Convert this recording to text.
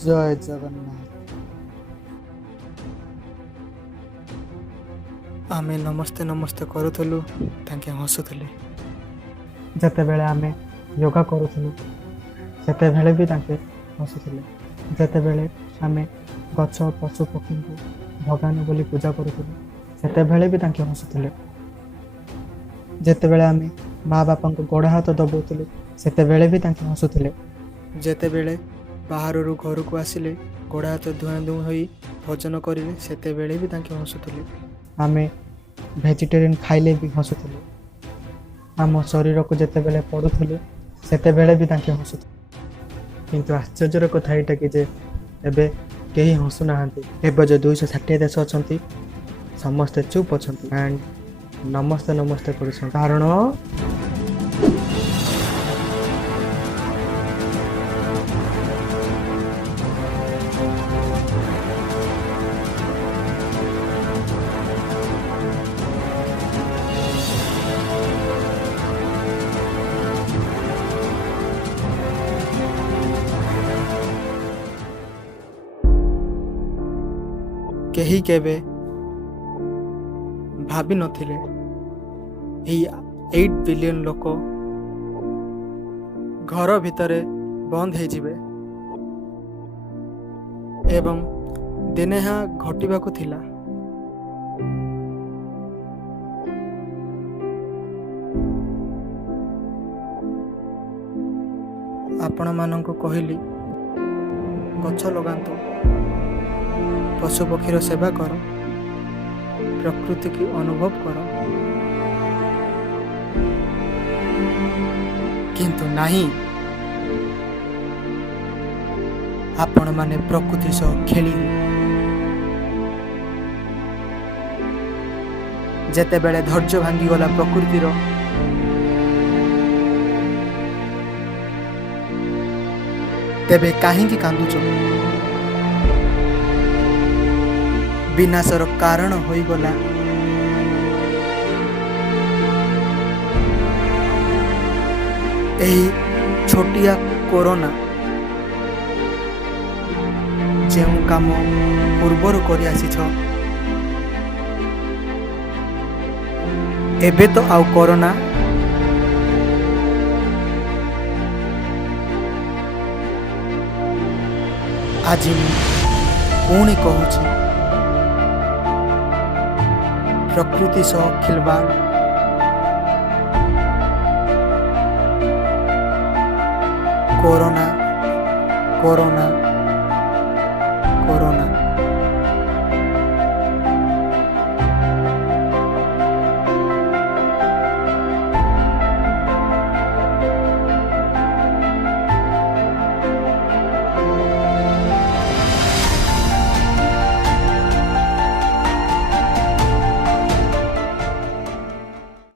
जय जगन्नाथ। आमे नमस्ते नमस्ते करूलु ताके हसुले जेतेबेले आमे योगा करूथुलु सेतेबेले भी ताके हसुथिले। जेतेबेले आमे गछ पशु पक्षी को भगवान बोली पूजा करूथुलु सेतेबेले भी ताके हसुथिले। जेतेबेले आमे माँ बापा को गोड़ हाथ दबाउथुलु सेतेबेले भी ताके हसुथिले। जेतेबेले बाहरु घर को आसिले गोड़ हाथ धुआं धुँ होई भोजन करिले सेतेबेले भी ताके हसुले। आमे वेजिटेरियन खाइले भी हसुथिले। आम शरीर को जेतेबेले पड़ुथिले सेतेबेले भी ताके हसुथिले। किंतु आश्चर्यर कथा एटा कि जे एबे केही हसु नाहांती। एबे जो 260 देश अछंती समस्ते चुप अछंती एंड नमस्ते नमस्ते करूछन कारण केही केबे भाबी नथिले 8 बिलियन लोक घर भितरे बंद हो जिवे एवं दिने हा घटिबाकू थिला। आपण मानंको कहली गछ लगांतु पशु पक्षीर सेवा कर प्रकृति की अनुभव कर किंतु नहीं आपण माने प्रकृति सह खेली जेते बेले धैर्य भांगी गला प्रकृतिर तेबे काहेकि कांदुच विनाशर कारण होई गला एही छोटिया कोरोना जेउ काम पूर्वर करि आसीछ एबे तो आउ कोरोना आज पुणी कहूची प्रकृति सह खिलवाड़ कोरोना कोरोना